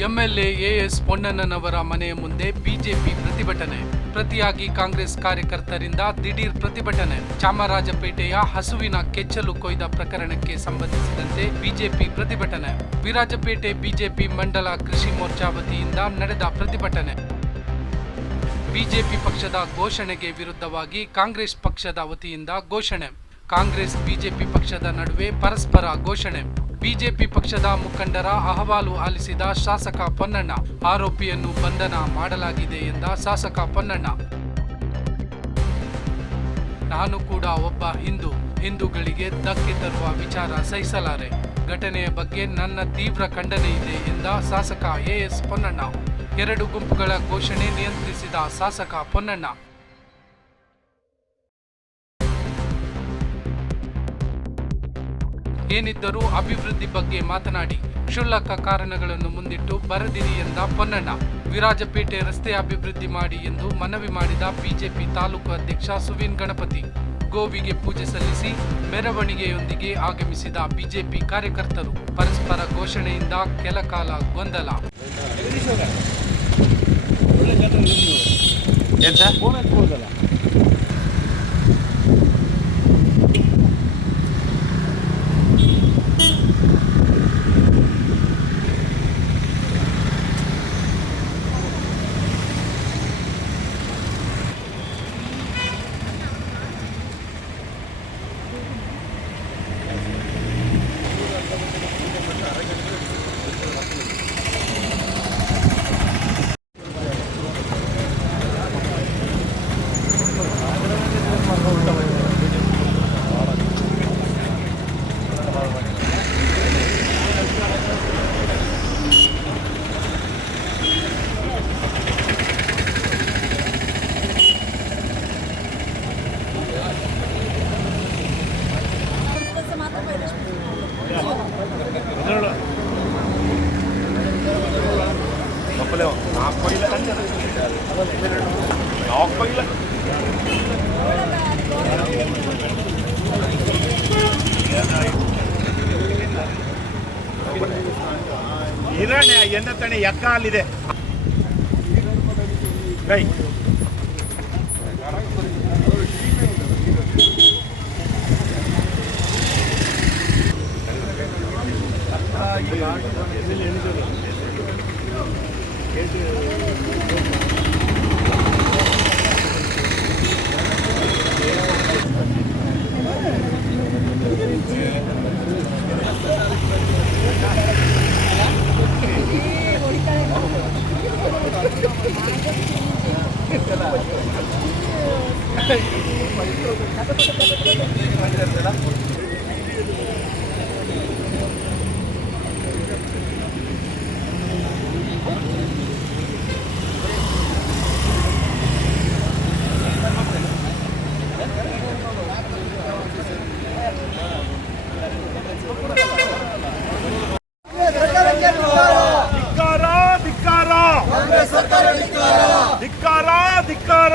MLA, as ಪೊನ್ನಣ್ಣನವರ ಮನೆಯ ಮುಂದೆ BJP ಪ್ರತಿಭಟನೆ. ಪ್ರತಿಯಾಗಿ ಕಾಂಗ್ರೆಸ್ ಕಾರ್ಯಕರ್ತರಿಂದ ದಿಢೀರ್ ಪ್ರತಿಭಟನೆ. ಚಾಮರಾಜಪೇಟೆಯ ಹಸುವಿನ ಕೆಚ್ಚಲು ಕೊಯ್ದ ಪ್ರಕರಣಕ್ಕೆ ಸಂಬಂಧಿಸಿದಂತೆ ಬಿಜೆಪಿ ಪ್ರತಿಭಟನೆ. ವಿರಾಜಪೇಟೆ ಬಿಜೆಪಿ ಮಂಡಲ ಕೃಷಿ ಮೋರ್ಚಾ ವತಿಯಿಂದ ನಡೆದ ಪ್ರತಿಭಟನೆ. ಬಿಜೆಪಿ ಪಕ್ಷದ ಘೋಷಣೆಗೆ ವಿರುದ್ಧವಾಗಿ ಕಾಂಗ್ರೆಸ್ ಪಕ್ಷದ ವತಿಯಿಂದ ಘೋಷಣೆ. ಕಾಂಗ್ರೆಸ್, ಬಿಜೆಪಿ ಪಕ್ಷದ ನಡುವೆ ಪರಸ್ಪರ ಘೋಷಣೆ. ಬಿಜೆಪಿ ಪಕ್ಷದ ಮುಖಂಡರ ಅಹವಾಲು ಆಲಿಸಿದ ಶಾಸಕ ಪೊನ್ನಣ್ಣ. ಆರೋಪಿಯನ್ನು ಬಂಧನ ಮಾಡಲಾಗಿದೆ ಎಂದ ಶಾಸಕ ಪೊನ್ನಣ್ಣ. ನಾನು ಕೂಡ ಒಬ್ಬ ಹಿಂದೂ. ಹಿಂದೂಗಳಿಗೆ ಧಕ್ಕೆ ತರುವ ವಿಚಾರ ಸಹಿಸಲಾರೆ. ಘಟನೆಯ ಬಗ್ಗೆ ನನ್ನ ತೀವ್ರ ಖಂಡನೆ ಇದೆ ಎಂದ ಶಾಸಕ ಎಎಸ್ ಪೊನ್ನಣ್ಣ. ಎರಡು ಗುಂಪುಗಳ ಘೋಷಣೆ ನಿಯಂತ್ರಿಸಿದ ಶಾಸಕ ಪೊನ್ನಣ್ಣ. ಏನಿದ್ದರೂ ಅಭಿವೃದ್ಧಿ ಬಗ್ಗೆ ಮಾತನಾಡಿ. ಕ್ಷುಲ್ಲಕ ಕಾರಣಗಳನ್ನು ಮುಂದಿಟ್ಟು ಬರದಿರಿ ಎಂದ ಪೊನ್ನಣ್ಣ. ವಿರಾಜಪೇಟೆ ರಸ್ತೆ ಅಭಿವೃದ್ಧಿ ಮಾಡಿ ಎಂದು ಮನವಿ ಮಾಡಿದ ಬಿಜೆಪಿ ತಾಲೂಕು ಅಧ್ಯಕ್ಷ ಸುವೀನ್ ಗಣಪತಿ. ಗೋವಿಗೆ ಪೂಜೆ ಸಲ್ಲಿಸಿ ಮೆರವಣಿಗೆಯೊಂದಿಗೆ ಆಗಮಿಸಿದ ಬಿಜೆಪಿ ಕಾರ್ಯಕರ್ತರು ಪರಸ್ಪರ ಘೋಷಣೆಯಿಂದ ಕೆಲಕಾಲ ಗೊಂದಲ. ಇರೋಣ ಎನ್ನ ತಣೆ ಎಕ್ಕ ಅಲ್ಲಿದೆ ರೈ ಧಿಕ್ಕಾರ ಧಿಕ್ಕಾರ ಧಿಕ್ಕಾರ ಧಿಕ್ಕಾರ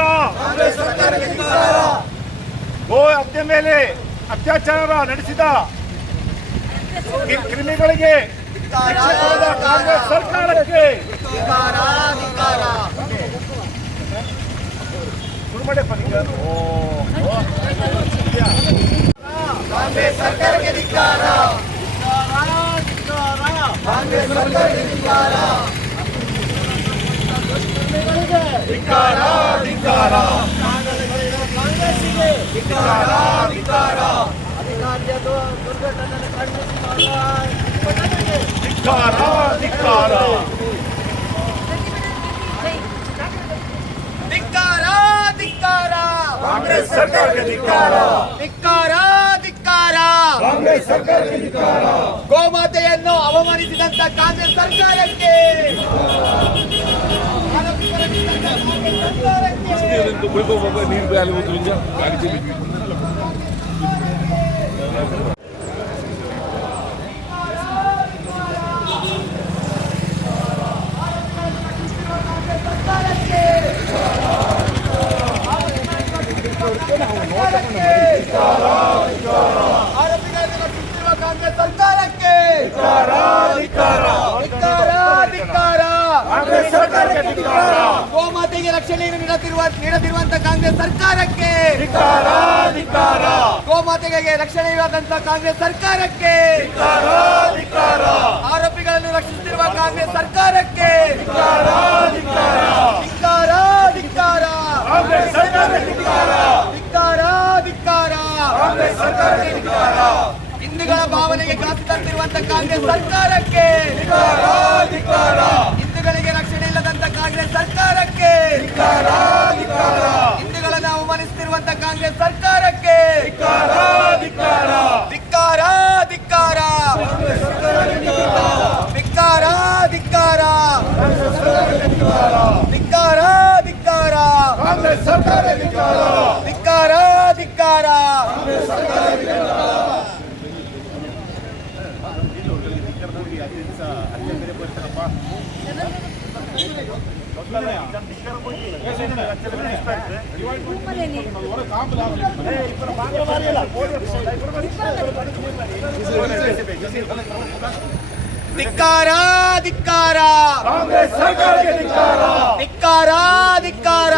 ಗೋ ಹತ್ಯೆ ಮೇಲೆ ಅತ್ಯಾಚಾರ ನಡೆಸಿದ ಕ್ರಿಮಿಗಳಿಗೆ ಕಾಂಗ್ರೆಸ್ ಸರ್ಕಾರಕ್ಕೆ ಪನಿಕ ಓ ಧಿಕ್ಕಾರ. ಧಿಕ್ಕಾರ ಧಿಕ್ಕಾರ ಧಿಕ್ಕಾರ. ಧಿಕ್ಕಾರ ಧಿಕ್ಕಾರ. ಕಾಂಗ್ರೆಸ್ ಗೋಮಾತೆಯನ್ನು ಅವಮಾನಿಸಿದಂತ ಕಾಂಗ್ರೆಸ್ ಸರ್ಕಾರಕ್ಕೆ ಸರ್ಕಾರಕ್ಕೆ ನೀರು ಬ್ಯಾಲಿ ಹೋದ್ರಿಂದ ಗಾಡಿ ಚೆಲ್ಲಿದ್ವಿ ಆರೋಪಿಗಳನ್ನು ರಕ್ಷಿಸುತ್ತಿರುವ ಕಾಂಗ್ರೆಸ್ ಸರ್ಕಾರಕ್ಕೆ ಧಿಕ್ಕಾರ ಧಿಕ್ಕಾರ ಗೋಮಾತೆಗೆ ರಕ್ಷಣೆಯನ್ನು ನೀಡುತ್ತಿರುವ ನೀಡದಿರುವಂತ ಕಾಂಗ್ರೆಸ್ ಸರ್ಕಾರಕ್ಕೆ ಗೋಮಾತೆಗೆ ರಕ್ಷಣೆ ಇಲ್ಲದಂತ ಕಾಂಗ್ರೆಸ್ ಸರ್ಕಾರಕ್ಕೆ ಆರೋಪಿಗಳನ್ನು ರಕ್ಷಿಸುತ್ತಿರುವ ಕಾಂಗ್ರೆಸ್ ಸರ್ಕಾರಕ್ಕೆ ಧಿಕ್ಕಾರ ಧಿಕ್ಕಾರ. ಧಿಕ್ಕಾರ ಧಿಕ್ಕಾರ. ಹಿಂದೂಗಳ ಭಾವನೆಗೆ ಕಾಸು ತಂದಿರುವಂತ ಕಾಂಗ್ರೆಸ್ ಸರ್ಕಾರಕ್ಕೆ ಹಿಂದೂಗಳಿಗೆ ರಕ್ಷಣೆ ಇಲ್ಲದಂತ ಕಾಂಗ್ರೆಸ್ ಸರ್ಕಾರಕ್ಕೆ. ಹಿಂದೂಗಳನ್ನು ಅವಮಾನಿಸುತ್ತಿರುವಂತ ಕಾಂಗ್ರೆಸ್ ಸರ್ಕಾರಕ್ಕೆ. ಧಿಕ್ಕಾರ ಧಿಕ್ಕಾರ. ಧಿಕ್ಕಾರ. ಧಿಕ್ಕಾರ ಧಿಕ್ಕಾರ.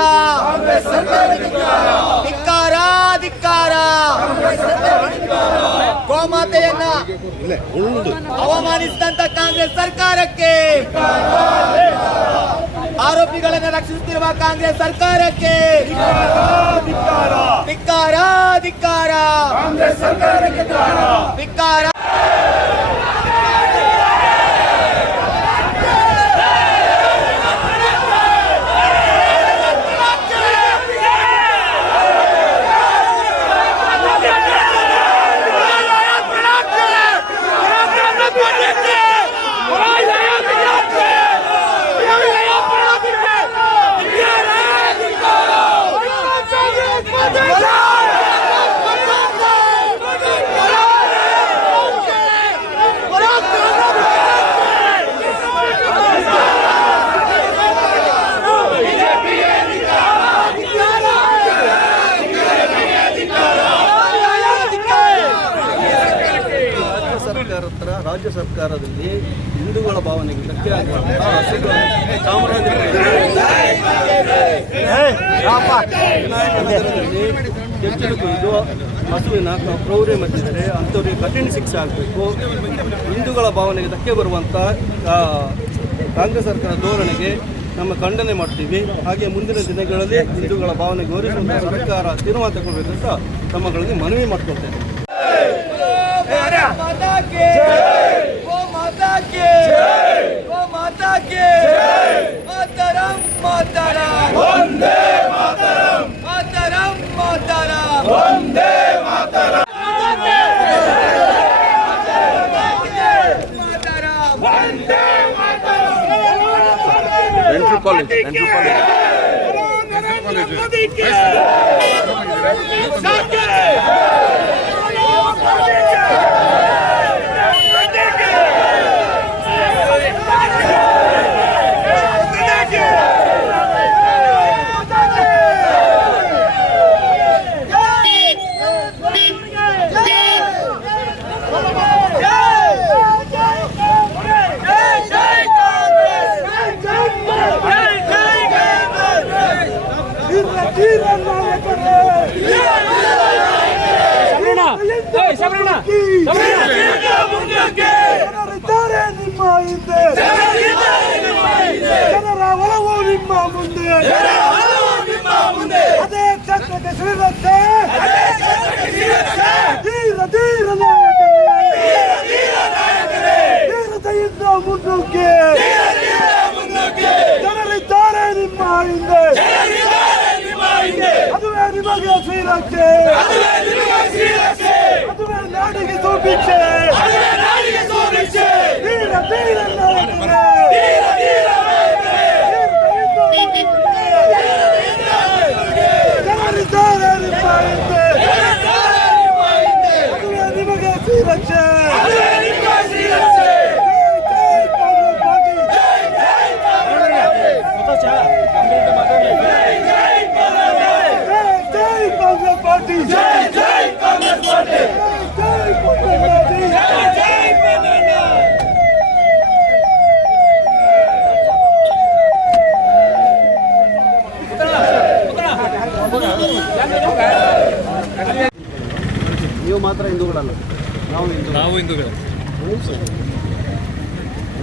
ಧಿಕ್ಕಾರ. ಗೋಮಾತೆಯನ್ನ ಅವಮಾನಿಸಿದಂತ ಕಾಂಗ್ರೆಸ್ ಸರ್ಕಾರಕ್ಕೆ ಆರೋಪಿಗಳನ್ನು ರಕ್ಷಿಸುತ್ತಿರುವ ಕಾಂಗ್ರೆಸ್ ಸರ್ಕಾರಕ್ಕೆ ಧಿಕ್ಕಾರ ಧಿಕ್ಕಾರ ಧಿಕ್ಕಾರ. ರಾಜ್ಯ ಸರ್ಕಾರದಲ್ಲಿ ಹಿಂದೂಗಳ ಭಾವನೆಗೆ ಶಕ್ತಿ ಆಗುವಂತಹ ಇದು ಕೆಚ್ಚಲು ಕೊಯ್ದು ಹಸುವಿನ ಕ್ರೌರ್ಯ ಮಧ್ಯದಲ್ಲಿ ಅಂಥವ್ರಿಗೆ ಕಠಿಣ ಶಿಕ್ಷೆ ಆಗಬೇಕು. ಹಿಂದೂಗಳ ಭಾವನೆಗೆ ಧಕ್ಕೆ ಬರುವಂಥ ಕಾಂಗ್ರೆಸ್ ಸರ್ಕಾರ ಧೋರಣೆಗೆ ನಮ್ಮ ಖಂಡನೆ ಮಾಡ್ತೀವಿ. ಹಾಗೆ ಮುಂದಿನ ದಿನಗಳಲ್ಲಿ ಹಿಂದೂಗಳ ಭಾವನೆ ಗೌರವಿಸುವಂಥ ಸರ್ಕಾರ ತೀರ್ಮಾನ ತಗೊಳ್ಬೇಕಂತ ತಮ್ಮಗಳಿಗೆ ಮನವಿ ಮಾಡ್ಕೊಳ್ತೇನೆ. ಕಾಲೇಜ್ ನೆಹರು ಕಾಲೇಜ್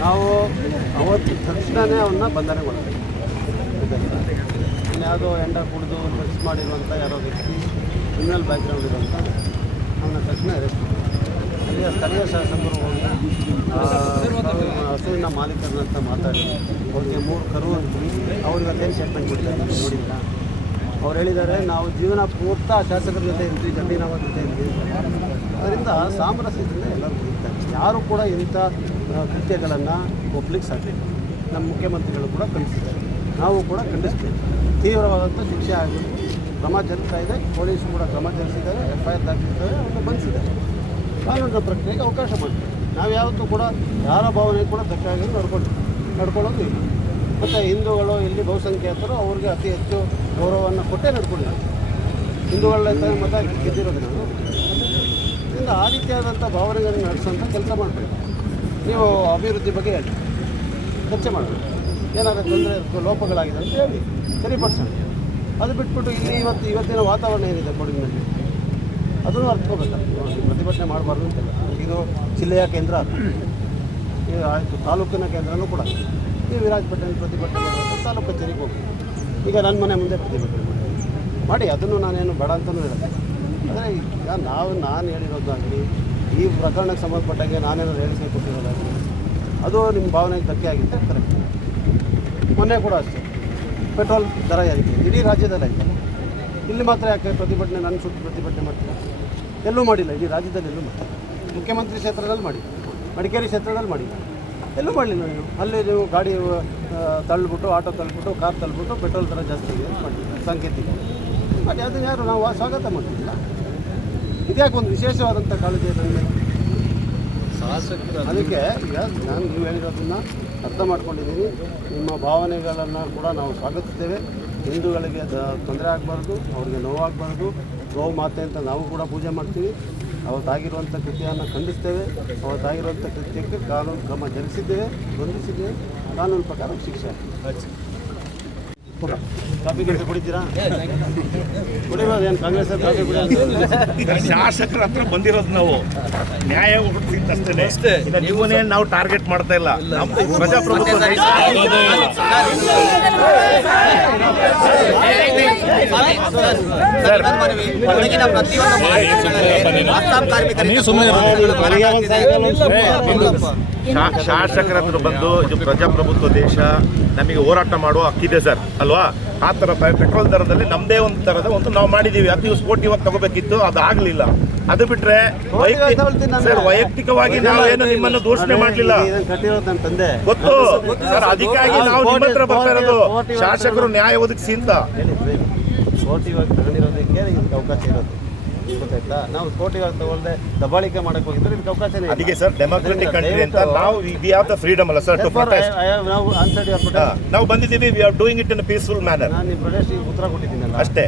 ನಾವು ಅವತ್ತು ತಕ್ಷಣವೇ ಅವನ್ನ ಬಂಧನೆ ಮಾಡ್ತೀವಿ ಯಾವುದೋ ಎಂಡ ಕುಡಿದು ಡ್ರಗ್ಸ್ ಮಾಡಿರುವಂಥ ಯಾರೋ ವ್ಯಕ್ತಿ ಕ್ರಿಮಿನಲ್ ಬ್ಯಾಕ್ಗ್ರೌಂಡ್ ಇರುವಂಥ, ಅವನ ತಕ್ಷಣ ಅರೆಸ್ಟ್ ಅಲ್ಲಿ ಸ್ಥಳೀಯ ಶಾಸಕರು ಹೋಗಿ ಹಸುವಿನ ಮಾಲೀಕರನ್ನಂತ ಮಾತಾಡಿ, ಅವ್ರಿಗೆ ಮೂರು ಕರು ಅಂತ ಅವ್ರಿಗೆ ಅದೇನು ಸ್ಟೇಟ್ಮೆಂಟ್ ಕೊಡ್ತಾರೆ ನೋಡಿಲ್ಲ. ಅವ್ರು ಹೇಳಿದ್ದಾರೆ, ನಾವು ಜೀವನ ಪೂರ್ತ ಶಾಸಕರ ಜೊತೆ ಇದ್ವಿ ಜಮೀನವರ ಜೊತೆ ಇದ್ವಿ ಅದರಿಂದ ಸಾಮರಸ್ಯದಿಂದ ಎಲ್ಲರೂ ಇರ್ತಾರೆ ಯಾರು ಕೂಡ ಇಂಥ ಕೃತ್ಯಗಳನ್ನು ಒಪ್ಪಲಿಕ್ಕೆ ಸಾಧ್ಯ ನಮ್ಮ ಮುಖ್ಯಮಂತ್ರಿಗಳು ಕೂಡ ಖಂಡಿಸಿದ್ದಾರೆ ನಾವು ಕೂಡ ಖಂಡಿಸ್ತೇವೆ. ತೀವ್ರವಾದಂಥ ಶಿಕ್ಷೆ ಆಗಿದೆ. ಕ್ರಮ ಜರುಗ್ತಾ ಇದೆ. ಪೊಲೀಸರು ಕೂಡ ಕ್ರಮ ಜರುಗಿಸಿದ್ದಾರೆ. ಎಫ್ ಐ ಆರ್ ದಾಖಲಿಸಿದ್ದಾರೆ ಅವನ್ನ ಬಂಧಿಸಿದ್ದಾರೆ. ಕಾನೂನಿನ ಪ್ರಕ್ರಿಯೆಗೆ ಅವಕಾಶ ಮಾಡ್ತೀವಿ ನಾವು ಯಾವತ್ತೂ ಕೂಡ ಯಾರ ಭಾವನೆ ಕೂಡ ತಕ್ಕಾಗಿ ನಡ್ಕೊಂಡು ನಡ್ಕೊಳ್ಳೋದು ಇಲ್ಲ. ಮತ್ತು ಹಿಂದೂಗಳು ಇಲ್ಲಿ ಬಹುಸಂಖ್ಯಾತರು ಅವ್ರಿಗೆ ಅತಿ ಹೆಚ್ಚು ಗೌರವವನ್ನು ಕೊಟ್ಟೇ ನಡ್ಕೊಂಡಿದ್ದಾರೆ. ಹಿಂದೂಗಳ ಮತ ಗೆದ್ದಿರೋದು ನಾವು. ಇದರಿಂದ ಆ ರೀತಿಯಾದಂಥ ಭಾವನೆಗಳನ್ನು ನಡೆಸುವಂಥ ಕೆಲಸ ಮಾಡಬೇಕು ನೀವು ಅಭಿವೃದ್ಧಿ ಬಗ್ಗೆ ಹೇಳಿ. ಚರ್ಚೆ ಮಾಡಬೇಕು. ಏನಾದರೂ ತೊಂದರೆ ಲೋಪಗಳಾಗಿದೆ ಅಂತ ಹೇಳಿ ಸರಿಪಡಿಸೋಣ. ಅದು ಬಿಟ್ಬಿಟ್ಟು ಇಲ್ಲಿ ಇವತ್ತು ಇವತ್ತಿನ ವಾತಾವರಣ ಏನಿದೆ ಕೊಡಗಿನಲ್ಲಿ ಅದನ್ನು ಅರ್ಥಕೋಬೇಕಲ್ಲ ಪ್ರತಿಭಟನೆ ಮಾಡಬಾರ್ದು ಅಂತಿಲ್ಲ ಇದು ಜಿಲ್ಲೆಯ ಕೇಂದ್ರ. ಇದು ಆಯಿತು, ತಾಲೂಕಿನ ಕೇಂದ್ರನೂ ಕೂಡ ನೀವು ವಿರಾಜಪೇಟೆಯಲ್ಲಿ ಪ್ರತಿಭಟನೆ ಮಾಡಬೇಕು, ತಾಲೂಕು ಕಚೇರಿಗೆ ಹೋಗಿ ಈಗ ನನ್ನ ಮನೆ ಮುಂದೆ ಪ್ರತಿಭಟನೆ ಮಾಡಿ. ಮಾಡಿ, ಅದನ್ನು ನಾನೇನು ಬೇಡ ಅಂತಲೂ ಹೇಳಲ್ಲ. ಅಂದರೆ ಈಗ ನಾವು, ನಾನು ಹೇಳಿರೋದಾಗಲಿ ಈ ಪ್ರಕರಣಕ್ಕೆ ಸಂಬಂಧಪಟ್ಟಾಗೆ ನಾನೇನಾದ್ರು ಹೇಳಿಕೆ ಕೊಟ್ಟಿರೋದಾಗಲಿ ಅದು ನಿಮ್ಮ ಭಾವನೆಗೆ ಧಕ್ಕೆ ಆಗಿದೆ ಕರೆಕ್ಟ್ ಮೊನ್ನೆ ಕೂಡ ಅಷ್ಟೇ. ಪೆಟ್ರೋಲ್ ದರ ಯಾಕೆ ಇಡೀ ರಾಜ್ಯದಲ್ಲಿ ಆಯಿತು ಇಲ್ಲಿ ಮಾತ್ರ ಯಾಕೆ ಪ್ರತಿಭಟನೆ, ನನ್ನ ಸುತ್ತ ಪ್ರತಿಭಟನೆ ಮಾಡ್ತೀರಾ? ಎಲ್ಲೂ ಮಾಡಿಲ್ಲ, ಇಡೀ ರಾಜ್ಯದಲ್ಲಿ ಎಲ್ಲೂ ಮಾಡಿಲ್ಲ. ಮುಖ್ಯಮಂತ್ರಿ ಕ್ಷೇತ್ರದಲ್ಲಿ ಮಾಡಿಲ್ಲ. ಮಡಿಕೇರಿ ಕ್ಷೇತ್ರದಲ್ಲಿ ಮಾಡಿಲ್ಲ. ಎಲ್ಲೂ ಮಾಡಲಿಲ್ಲ ನೀವು ಅಲ್ಲಿ ನೀವು ಗಾಡಿ ತಳ್ಳಿಬಿಟ್ಟು, ಆಟೋ ತಳ್ಳಿಬಿಟ್ಟು, ಕಾರ್ ತಳ್ಳಿಬಿಟ್ಟು ಪೆಟ್ರೋಲ್ ದರ ಜಾಸ್ತಿ ಇದೆ ಮಾಡಿಲ್ಲ ಸಾಂಕೇತಿಕ. ಅದು ಯಾರು, ನಾವು ಸ್ವಾಗತ ಮಾಡ್ತಿಲ್ಲ ಇದ್ಯಾಕೆ ಒಂದು ವಿಶೇಷವಾದಂಥ ಕಾಳಜಿ ನನಗೆ ಅದಕ್ಕೆ ಈಗ ನಾನು ನೀವು ಹೇಳಿರೋದನ್ನು ಅರ್ಥ ಮಾಡ್ಕೊಂಡಿದ್ದೀನಿ. ನಿಮ್ಮ ಭಾವನೆಗಳನ್ನು ಕೂಡ ನಾವು ಸ್ವಾಗತಿಸ್ತೇವೆ. ಹಿಂದೂಗಳಿಗೆ ದ- ತೊಂದರೆ ಆಗಬಾರ್ದು ಅವ್ರಿಗೆ ನೋವಾಗಬಾರ್ದು. ಗೋ ಮಾತೆ ಅಂತ ನಾವು ಕೂಡ ಪೂಜೆ ಮಾಡ್ತೀವಿ. ಅವತ್ತಾಗಿರುವಂಥ ಕೃತ್ಯವನ್ನು ಖಂಡಿಸ್ತೇವೆ. ಅವತ್ತಾಗಿರುವಂಥ ಕೃತ್ಯಕ್ಕೆ ಕಾನೂನು ಕ್ರಮ ಜರುಗಿಸಿದ್ದೇವೆ ಬಂಧಿಸಿದ್ದೇವೆ ಕಾನೂನು ಪ್ರಕಾರ ಶಿಕ್ಷೆ ಶಾಸಕರ ಹತ್ರ ಬಂದಿರೋದು ನಾವು ನ್ಯಾಯ ಅಷ್ಟೇ ನಾವು ಟಾರ್ಗೆಟ್ ಮಾಡ್ತಾ ಇಲ್ಲ ಪ್ರಜಾಪ್ರಭುತ್ವ ಪ್ರತಿಯೊಂದು ಶಾ- ಶಾಸಕರ ಹತ್ರ ಬಂದು ಇದು ಪ್ರಜಾಪ್ರಭುತ್ವ ದೇಶ ನಮಗೆ ಹೋರಾಟ ಮಾಡುವ ಹಕ್ಕಿದೆ ಸರ್ ಅಲ್ವಾ? ಆ ಥರ ಪೆಟ್ರೋಲ್ ದರದಲ್ಲಿ ನಮ್ಮದೇ ಒಂದು ಥರದ ಒಂದು ನಾವು ಮಾಡಿದ್ದೀವಿ. ಅದು ನೀವು ಸ್ಪೋರ್ಟ್ ಇವಾಗ ತಗೋಬೇಕಿತ್ತು ಅದು ಆಗಲಿಲ್ಲ. ಅದು ಬಿಟ್ರೆ. ಸರ್ ವೈಯಕ್ತಿಕವಾಗಿ ನಾವೇನು ನಿಮ್ಮನ್ನು ದೂಷಣೆ ಮಾಡಲಿಲ್ಲ. ಗೊತ್ತು. ಸರ್ ಅದಕ್ಕಾಗಿ ನಾವು ನಿಮ್ಮ ಹತ್ರ ಬರ್ತಾ ಇರೋದು. ಶಾಸಕರು ನ್ಯಾಯ ಒದಗಿಸಿ ಅಂತ. ಇವಾಗ ತಗೊಂಡಿರೋದಕ್ಕೆ ಅವಕಾಶ ಇರೋದು. ಗೊತ್ತಾಯ್ತಾ? ನಾವು ಕೋಟಿ ಇವಾಗ ತಗೊಳ್ದೆ ದಬಾಳಿಕೆ ಮಾಡಕ್ಕೆ ಹೋಗಿದ್ರೆ ಇದಕ್ಕೆ ಅವಕಾಶ ಅದಕ್ಕೆ ಸರ್ ಡೆಮೋಕ್ರೆಟಿಕ್ ಕಂಟ್ರಿ ಅಂತ ನಾವು ವಿ ಹ್ಯಾವ್ ದ ಫ್ರೀಡಮ್ ಅಲ್ಲ ಸರ್ ಟು ಪ್ರೊಟೆಸ್ಟ್ ನಾವು ಆನ್ಸರ್ಡ್ ಯುವರ್ ನಾವು ಬಂದಿದ್ದೀವಿ we are doing it in peaceful manner ನಾನು ನಿಮ್ಮ ಪ್ರದೇಶಕ್ಕೆ ಉತ್ತರ ಕೊಟ್ಟಿದ್ದೀನಲ್ಲ. ಅಷ್ಟೇ.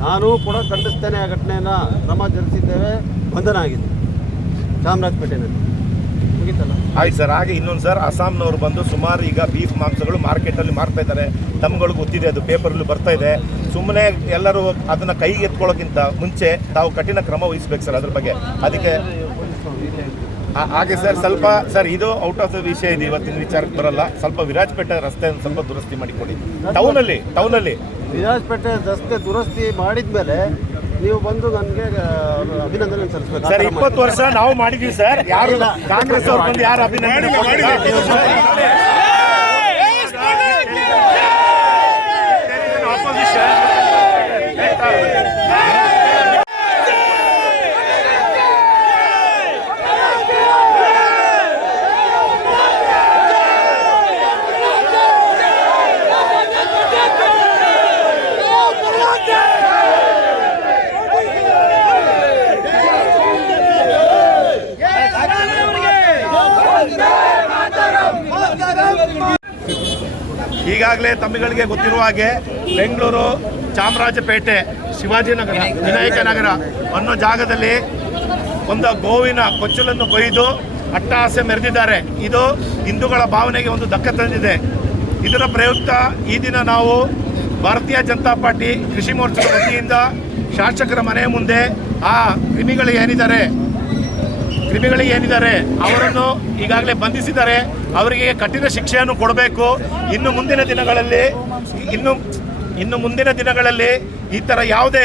ನಾನು ಕೂಡ ಖಂಡಿಸ್ತೇನೆ ಆ ಘಟನೆಯನ್ನ ಕ್ರಮ ಜರುಗಿಸಿದ್ದೇವೆ ಬಂಧನ ಆಗಿದೆ ಚಾಮರಾಜಪೇಟೆನಲ್ಲಿ ಆಯ್ತು ಸರ್ ಹಾಗೆ ಇನ್ನೊಂದು ಸರ್ ಅಸ್ಸಾಂನವ್ರು ಬಂದು ಸುಮಾರು ಈಗ ಬೀಫ್ ಮಾಂಸಗಳು ಮಾರ್ಕೆಟಲ್ಲಿ ಮಾರ್ತಾ ಇದ್ದಾರೆ. ತಮ್ಗಳು ಗೊತ್ತಿದೆ ಅದು ಪೇಪರಲ್ಲಿ ಬರ್ತಾ ಇದೆ. ಸುಮ್ಮನೆ ಎಲ್ಲರೂ ಅದನ್ನ ಕೈಗೆ ಎತ್ಕೊಳ್ಳೋಕ್ಕಿಂತ ಮುಂಚೆ ತಾವು ಕಠಿಣ ಕ್ರಮ ವಹಿಸ್ಬೇಕು ಸರ್ ಅದ್ರ ಬಗ್ಗೆ. ಅದಕ್ಕೆ ಹಾಗೆ ಸರ್ ಸ್ವಲ್ಪ ಸರ್ ಇದು ಔಟ್ ಆಫ್ ದ ವಿಷಯ ಇದೆ ಇವತ್ತಿನ ವಿಚಾರಕ್ಕೆ ಬರಲ್ಲ. ಸ್ವಲ್ಪ ವಿರಾಜಪೇಟೆ ರಸ್ತೆ ಸ್ವಲ್ಪ ದುರಸ್ತಿ ಮಾಡಿಕೊಡಿ. ಟೌನಲ್ಲಿ ಟೌನಲ್ಲಿ ವಿರಾಜಪೇಟೆ ರಸ್ತೆ ದುರಸ್ತಿ ಮಾಡಿದ್ಮೇಲೆ ನೀವು ಬಂದು ನನಗೆ ಅಭಿನಂದನೆ ಸಲ್ಲಿಸಬೇಕು. ಸರ್ ಇಪ್ಪತ್ತು ವರ್ಷ ನಾವು ಮಾಡಿದೀವಿ ಸರ್. ಯಾರು ಕಾಂಗ್ರೆಸ್ ಅವ್ರು ಬಂದು ಯಾರು ಅಭಿನಂದನೆ ಈಗಾಗಲೇ ತಮ್ಮಿಗಳಿಗೆ ಗೊತ್ತಿರುವ ಹಾಗೆ ಬೆಂಗಳೂರು ಚಾಮರಾಜಪೇಟೆ ಶಿವಾಜಿನಗರ ವಿನಾಯಕನಗರ ಅನ್ನೋ ಜಾಗದಲ್ಲಿ ಒಂದು ಗೋವಿನ ಕೊಚ್ಚಲನ್ನು ಕೊಯ್ದು ಅಟ್ಟಹಾಸ್ಯ ಮೆರೆದಿದ್ದಾರೆ. ಇದು ಹಿಂದೂಗಳ ಭಾವನೆಗೆ ಒಂದು ಧಕ್ಕೆ ತಂದಿದೆ. ಇದರ ಪ್ರಯುಕ್ತ ಈ ದಿನ ನಾವು ಭಾರತೀಯ ಜನತಾ ಪಾರ್ಟಿ ಕೃಷಿ ಮೋರ್ಚಾದ ವತಿಯಿಂದ ಶಾಸಕರ ಮನೆ ಮುಂದೆ ಆ ಕ್ರಿಮಿಗಳು ಏನಿದ್ದಾರೆ ಕ್ರಿಮಿಗಳಿಗೆ ಏನಿದ್ದಾರೆ, ಅವರನ್ನು ಈಗಾಗಲೇ ಬಂಧಿಸಿದ್ದಾರೆ. ಅವರಿಗೆ ಕಠಿಣ ಶಿಕ್ಷೆಯನ್ನು ಕೊಡಬೇಕು. ಇನ್ನು ಮುಂದಿನ ದಿನಗಳಲ್ಲಿ, ಇನ್ನು ಇನ್ನು ಮುಂದಿನ ದಿನಗಳಲ್ಲಿ ಈ ಥರ ಯಾವುದೇ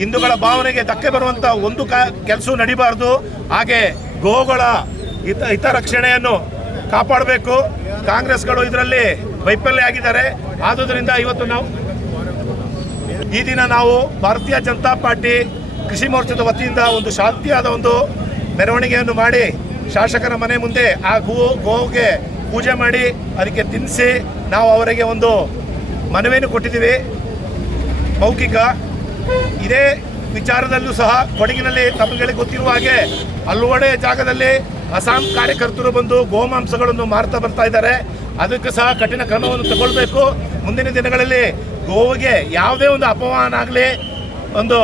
ಹಿಂದೂಗಳ ಭಾವನೆಗೆ ಧಕ್ಕೆ ಬರುವಂಥ ಒಂದು ಕ ಕೆಲಸ ನಡಿಬಾರ್ದು. ಹಾಗೆ ಗೋಗಳ ಹಿತ, ಹಿತರಕ್ಷಣೆಯನ್ನು ಕಾಪಾಡಬೇಕು. ಕಾಂಗ್ರೆಸ್ಗಳು ಇದರಲ್ಲಿ ವೈಫಲ್ಯ ಆಗಿದ್ದಾರೆ. ಆದುದರಿಂದ ಇವತ್ತು ನಾವು, ಈ ದಿನ ನಾವು ಭಾರತೀಯ ಜನತಾ ಪಾರ್ಟಿ ಕೃಷಿ ಮೋರ್ಚಾದ ವತಿಯಿಂದ ಒಂದು ಶಾಂತಿಯಾದ ಒಂದು ಮೆರವಣಿಗೆಯನ್ನು ಮಾಡಿ ಶಾಸಕರ ಮನೆ ಮುಂದೆ ಆ ಗೋ ಗೋವಿಗೆ ಪೂಜೆ ಮಾಡಿ ಅದಕ್ಕೆ ತಿನ್ನಿಸಿ ನಾವು ಅವರಿಗೆ ಒಂದು ಮನವಿಯನ್ನು ಕೊಟ್ಟಿದ್ದೀವಿ. ಮೌಖಿಕ. ಇದೇ ವಿಚಾರದಲ್ಲೂ ಸಹ ಕೊಡಗಿನಲ್ಲಿ ತಮಗೆ ಗೊತ್ತಿರುವ ಹಾಗೆ ಹಲವೆಡೆ ಜಾಗದಲ್ಲಿ ಅಸ್ಸಾಂ ಕಾರ್ಯಕರ್ತರು ಬಂದು ಗೋಮಾಂಸಗಳನ್ನು ಮಾರ್ತಾ ಬರ್ತಾ ಇದ್ದಾರೆ. ಅದಕ್ಕೆ ಸಹ ಕಠಿಣ ಕ್ರಮವನ್ನು ತಗೊಳ್ಬೇಕು. ಮುಂದಿನ ದಿನಗಳಲ್ಲಿ ಗೋವಿಗೆ ಯಾವುದೇ ಒಂದು ಅಪಮಾನ ಆಗಲಿ, ಒಂದು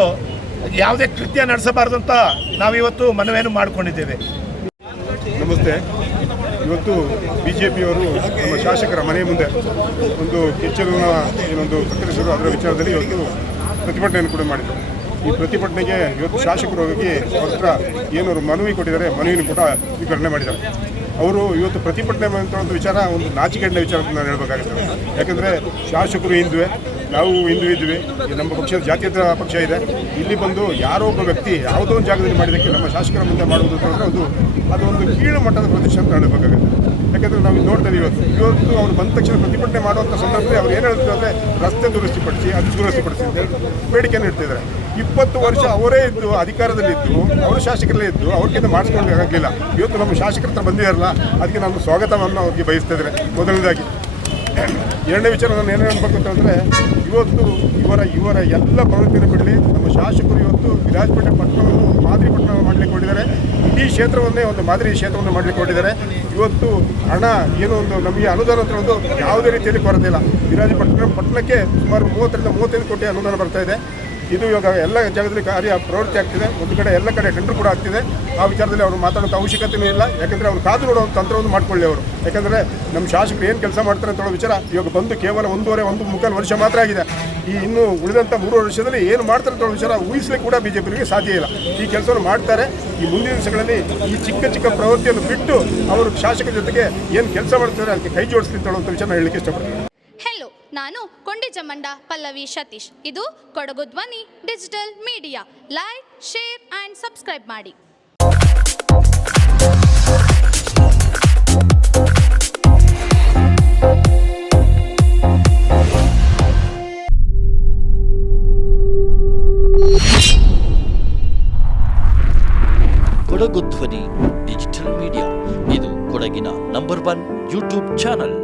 ಯಾವುದೇ ಕೃತ್ಯ ನಡೆಸಬಾರ್ದು ಅಂತ ನಾವಿವತ್ತು ಮನವಿಯನ್ನು ಮಾಡಿಕೊಂಡಿದ್ದೇವೆ. ನಮಸ್ತೆ. ಇವತ್ತು ಬಿ ಜೆ ಪಿಯವರು ನಮ್ಮ ಶಾಸಕರ ಮನೆ ಮುಂದೆ ಒಂದು ಕೆಚ್ಚಲನ್ನು ಏನೊಂದು ಪ್ರಕಟಿಸಿದ್ರು. ಅದರ ವಿಚಾರದಲ್ಲಿ ಇವತ್ತು ಪ್ರತಿಭಟನೆಯನ್ನು ಕೂಡ ಮಾಡಿದರು. ಈ ಪ್ರತಿಭಟನೆಗೆ ಇವತ್ತು ಶಾಸಕರು ಹೋಗಿ ಅವ್ರ ಹತ್ರ ಮನವಿ ಕೊಟ್ಟಿದ್ದಾರೆ, ಮನವಿಯನ್ನು ಕೂಡ ಸ್ವೀಕರಣೆ ಮಾಡಿದ್ದಾರೆ. ಅವರು ಇವತ್ತು ಪ್ರತಿಭಟನೆ ಅಂತ ಒಂದು ವಿಚಾರ, ಒಂದು ನಾಚಿಕೆಂಡ ವಿಚಾರ ನಾನು ಹೇಳಬೇಕಾಗುತ್ತೆ. ಯಾಕಂದರೆ ಶಾಸಕರು ಹಿಂದುವೆ ನಾವು ಹಿಂದೂ ಇದ್ವಿ ನಮ್ಮ ಪಕ್ಷದ ಜಾತ್ಯತೀತ ಪಕ್ಷ ಇದೆ. ಇಲ್ಲಿ ಬಂದು ಯಾರೋ ಒಬ್ಬ ವ್ಯಕ್ತಿ ಯಾವುದೋ ಒಂದು ಜಾಗದಲ್ಲಿ ಮಾಡಿದ್ದಕ್ಕೆ ನಮ್ಮ ಶಾಸಕರ ಮುಂದೆ ಮಾಡುವುದು ಅಂತಂದರೆ ಅದು ಅದು ಒಂದು ಕೀಳು ಮಟ್ಟದ ಪ್ರದೇಶ ಅಂತ ಹೇಳಬೇಕಾಗುತ್ತೆ ಯಾಕಂದರೆ ನಾವು ನೋಡ್ತಾ ಇದೀವಿ ಇವತ್ತು. ಇವತ್ತು ಅವ್ರು ಬಂದ ತಕ್ಷಣ ಪ್ರತಿಭಟನೆ ಮಾಡುವಂಥ ಸಂದರ್ಭದಲ್ಲಿ ಅವ್ರು ಏನು ಹೇಳ್ತಾರೆ ಅಂದರೆ ರಸ್ತೆ ದುರಸ್ತಿಪಡಿಸಿ, ಅದು ದುರಸ್ತಿಪಡಿಸಿ ಅಂತ ಬೇಡಿಕೆಯನ್ನು ಇಡ್ತಿದ್ದಾರೆ. ಇಪ್ಪತ್ತು ವರ್ಷ ಅವರೇ ಇದ್ದು ಅಧಿಕಾರದಲ್ಲಿದ್ದು ಅವರು ಶಾಸಕರಲ್ಲೇ ಇದ್ದು, ಅವ್ರಿಗಿಂತ ಮಾಡಿಸ್ಕೊಳ್ಳೋಕ್ಕಾಗಲಿಲ್ಲ ಇವತ್ತು ನಮ್ಮ ಶಾಸಕರ ಹತ್ರ ಬಂದಿರಲ್ಲ ಅದಕ್ಕೆ ನಾನು ಸ್ವಾಗತವನ್ನು ಅವ್ರಿಗೆ ಬಯಸ್ತಾ ಇದ್ದಾರೆ ಮೊದಲನೇದಾಗಿ. ಎರಡನೇ ವಿಚಾರ ನಾನು ಏನು ಅನ್ಬೇಕು ಅಂತಂದರೆ ಇವತ್ತು ಇವರ ಇವರ ಎಲ್ಲ ಪ್ರವೃತ್ತಿಯನ್ನು ಬಿಡಲಿ, ನಮ್ಮ ಶಾಸಕರು ಇವತ್ತು ವಿರಾಜಪೇಟೆ ಪಟ್ಟಣವನ್ನು ಮಾದರಿ ಪಟ್ಟಣ ಮಾಡಲಿಕ್ಕೆ ಹೊರಟಿದ್ದಾರೆ. ಇಡೀ ಕ್ಷೇತ್ರವನ್ನೇ ಒಂದು ಮಾದರಿ ಕ್ಷೇತ್ರವನ್ನು ಮಾಡಲಿಕ್ಕೆ ಹೊರಟಿದ್ದಾರೆ. ಇವತ್ತು ಹಣ ಏನೋ ಒಂದು ನಮಗೆ ಅನುದಾನ ಅಂತ ಒಂದು ಯಾವುದೇ ರೀತಿಯಲ್ಲಿ ಕೊರತೆ ಇಲ್ಲ ವಿರಾಜಪಟ್ಟಣ ಪಟ್ಟಣಕ್ಕೆ ಸುಮಾರು ಮೂವತ್ತರಿಂದ ಮೂವತ್ತೈದು ಕೋಟಿ ಅನುದಾನ ಬರ್ತಾ ಇದೆ. ಇದು ಇವಾಗ ಎಲ್ಲ ಜಾಗದಲ್ಲಿ ಕಾರ್ಯ ಪ್ರವೃತ್ತಿ ಆಗ್ತಿದೆ. ಒಂದು ಕಡೆ ಎಲ್ಲ ಕಡೆ ಟೆಂಡರ್ ಕೂಡ ಆಗ್ತಿದೆ. ಆ ವಿಚಾರದಲ್ಲಿ ಅವರು ಮಾತಾಡೋಂಥ ಅವಶ್ಯಕತೆಯೂ ಇಲ್ಲ. ಯಾಕಂದರೆ ಅವರು ಕಾದು ನೋಡೋ ತಂತ್ರವನ್ನು ಮಾಡಿಕೊಳ್ಳಿ ಅವರು. ಯಾಕಂದರೆ ನಮ್ಮ ಶಾಸಕರು ಏನು ಕೆಲಸ ಮಾಡ್ತಾರೆ ಅಂತ ವಿಚಾರ ಇವಾಗ ಬಂದು ಕೇವಲ ಒಂದೂವರೆ, ಒಂದು ಮುಕ್ಕಾಲು ವರ್ಷ ಮಾತ್ರ ಆಗಿದೆ. ಈ ಇನ್ನು ಉಳಿದಂಥ ಮೂರು ವರ್ಷದಲ್ಲಿ ಏನು ಮಾಡ್ತಾರೆ ಅಂತ ವಿಚಾರ ಊಹಿಸಲಿಕ್ಕೆ ಕೂಡ ಬಿ ಜೆ ಸಾಧ್ಯ ಇಲ್ಲ. ಈ ಕೆಲಸವನ್ನು ಮಾಡ್ತಾರೆ. ಈ ಮುಂದಿನ ದಿವಸಗಳಲ್ಲಿ ಈ ಚಿಕ್ಕ ಚಿಕ್ಕ ಪ್ರವೃತ್ತಿಯನ್ನು ಬಿಟ್ಟು ಅವರು ಶಾಸಕರ ಜೊತೆಗೆ ಏನು ಕೆಲಸ ಮಾಡ್ತಾರೆ ಅದಕ್ಕೆ ಕೈ ಜೋಡಿಸ್ಲಿ ಅಂತ ವಿಚಾರ ಹೇಳಲಿಕ್ಕೆ ಇಷ್ಟಪಡ್ತೀನಿ. ನಾನು ಕೊಂಡಿಜಮಂಡ ಪಲ್ಲವಿ ಸತೀಶ್. ಇದು Kodagu Dhwani, digital media. Like share and subscribe ಮಾಡಿ. Kodagu Dhwani, digital media. ಇದು ಕೊಡಗಿನ ನಂಬರ್ ಒನ್ ಯೂಟ್ಯೂಬ್ ಚಾನಲ್.